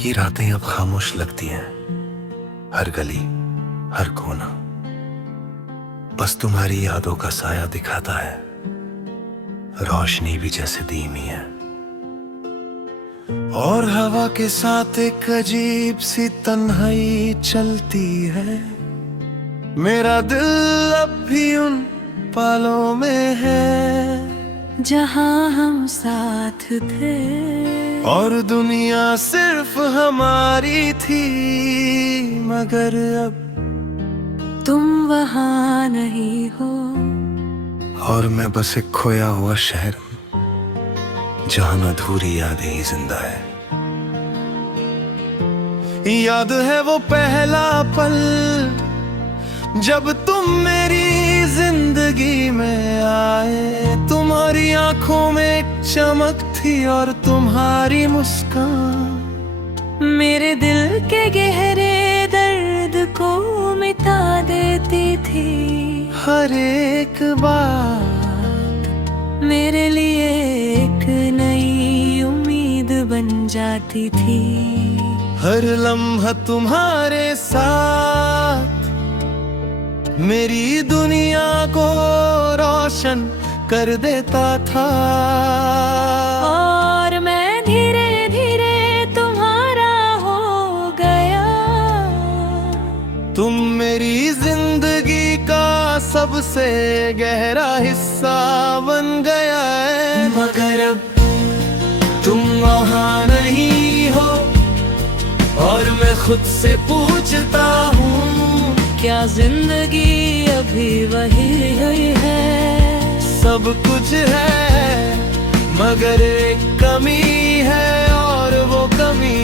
की रातें अब खामोश लगती हैं, हर गली हर कोना बस तुम्हारी यादों का साया दिखाता है। रोशनी भी जैसे धीमी है और हवा के साथ एक अजीब सी तन्हाई चलती है। मेरा दिल अब भी उन पलों में है जहाँ हम साथ थे और दुनिया सिर्फ हमारी थी, मगर अब तुम वहाँ नहीं हो। और मैं बस एक खोया हुआ शहर जहां अधूरी यादें ही जिंदा है। याद है वो पहला पल जब तुम मेरी जिंदगी में आए। तुम्हारी आंखों में एक चमक थी और तुम्हारी मुस्कान मेरे दिल के गहरे दर्द को मिटा देती थी। हर एक बात मेरे लिए एक नई उम्मीद बन जाती थी। हर लम्हा तुम्हारे साथ मेरी दुनिया को रोशन कर देता था। और मैं धीरे धीरे तुम्हारा हो गया। तुम मेरी जिंदगी का सबसे गहरा हिस्सा बन गया है, मगर अब तुम वहाँ नहीं हो। और मैं खुद से पूछता हूँ क्या जिंदगी अभी वही हुई है। सब कुछ है मगर एक कमी है, और वो कमी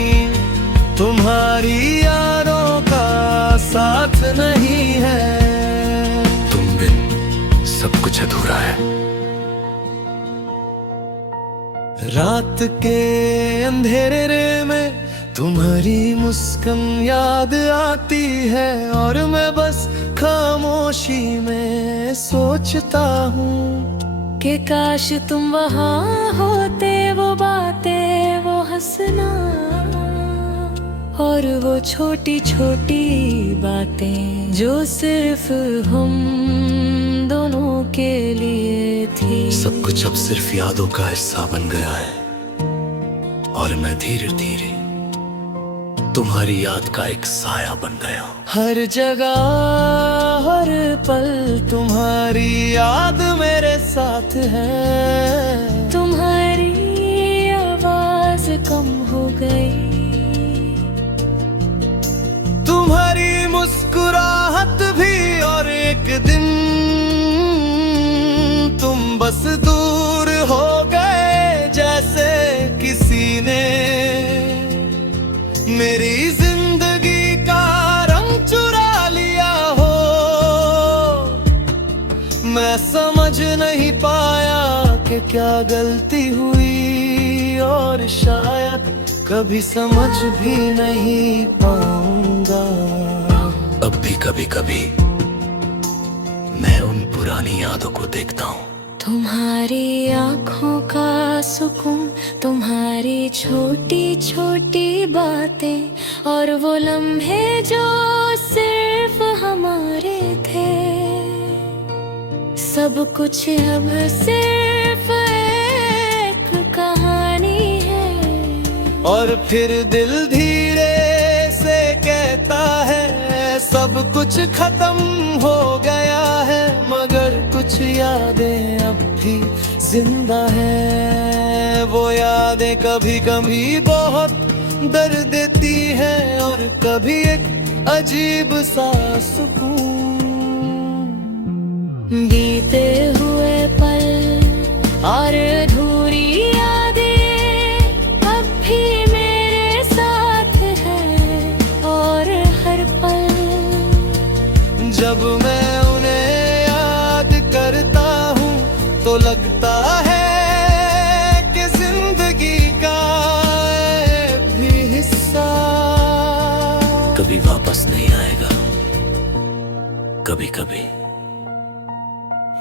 तुम्हारी यादों का साथ नहीं है। तुम बिन सब कुछ अधूरा है। रात के अंधेरे में तुम्हारी मुस्कान याद आती है और मैं बस खामोशी में सोचता हूँ कि काश तुम वहाँ होते। वो बातें, वो हंसना और वो छोटी छोटी बातें जो सिर्फ हम दोनों के लिए थी। सब कुछ अब सिर्फ यादों का हिस्सा बन गया है और मैं धीरे धीरे तुम्हारी याद का एक साया बन गया हूँ। हर जगह हर पल तुम्हारी याद मेरे साथ है। तुम्हारी आवाज कम हो गई, तुम्हारी मुस्कुराहट भी, और एक दिन तुम बस दूर हो गए जैसे किसी ने मेरी जिंदगी का रंग चुरा लिया हो। मैं समझ नहीं पाया कि क्या गलती हुई, और शायद कभी समझ भी नहीं पाऊंगा। अब भी कभी कभी मैं उन पुरानी यादों को देखता हूँ। तुम्हारी आँखों का सुकून, तुम्हारी छोटी छोटी बातें और वो लम्हे जो सिर्फ हमारे थे। सब कुछ अब सिर्फ एक कहानी है। और फिर दिल धीरे से कहता है सब कुछ खत्म हो गया है, मगर कुछ यादें अब भी जिंदा है। वो यादें कभी कभी बहुत दर्द देती हैं और कभी एक अजीब सा सुकून। बीते हुए पल और अधूरी यादें अब भी मेरे साथ हैं। और हर पल जब मैं उन्हें याद करता हूँ तो लगता है कि जिंदगी का भी हिस्सा कभी वापस नहीं आएगा। कभी कभी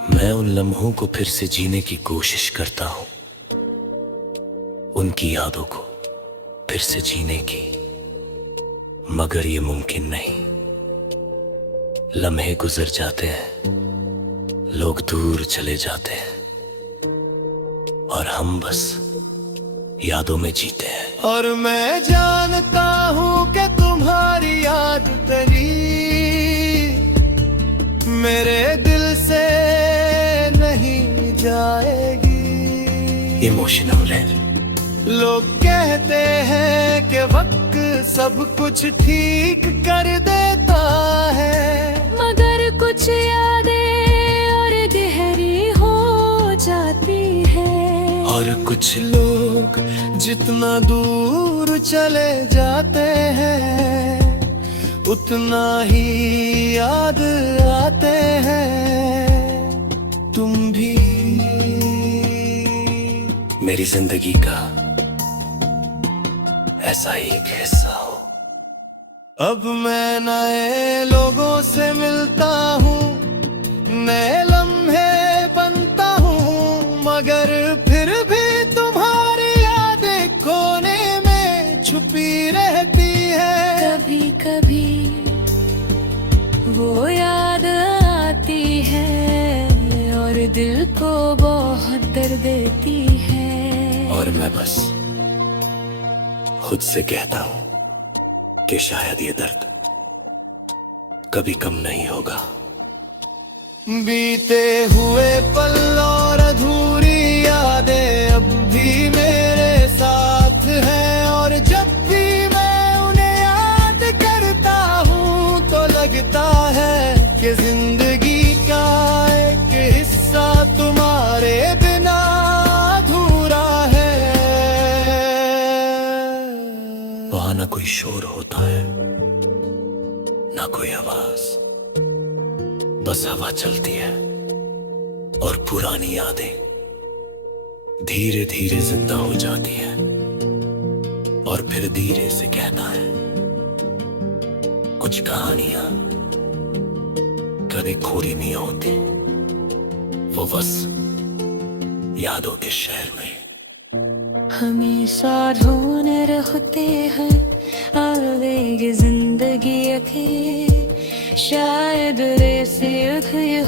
मैं उन लम्हों को फिर से जीने की कोशिश करता हूँ, उनकी यादों को फिर से जीने की। मगर ये मुमकिन नहीं। लम्हे गुजर जाते हैं, लोग दूर चले जाते हैं, और हम बस यादों में जीते हैं। और मैं जानता हूँ कि तुम्हारी याद तेरी मेरे दिल से नहीं जाएगी। इमोशनल है। लोग कहते हैं कि वक्त सब कुछ ठीक कर देता है, मगर कुछ यादें और गहरी हो जाती है। और कुछ लोग जितना दूर चले जाते हैं उतना ही याद आते हैं। तुम भी मेरी जिंदगी का ऐसा ही एक हिस्सा हो। अब मैं नए लोगों से मिलता हूँ, नए लम्हे बनता हूँ, मगर फिर भी तुम्हारी यादें कोने में छुपी रहती है। कभी कभी वो याद आती है और दिल को बहुत दर्द देती है। और मैं बस खुद से कहता हूँ कि शायद ये दर्द कभी कम नहीं होगा। बीते हुए पल और अधूरी यादें अब भी मेरे साथ हैं, और जब भी मैं उन्हें याद करता हूँ तो लगता है कि जिंदगी का एक हिस्सा तुम्हारे बिना अधूरा है। वहाँ ना कोई शोर होता है, ना कोई आवाज, बस हवा चलती है और पुरानी यादें धीरे धीरे जिंदा हो जाती है, और फिर धीरे से कहता है कुछ कहानियां कभी खोरी नहीं होती, वो बस यादों के शहर में हमेशा ढूंढ रहते हैं आवेगी जिंदगी के, शायद रेसे ये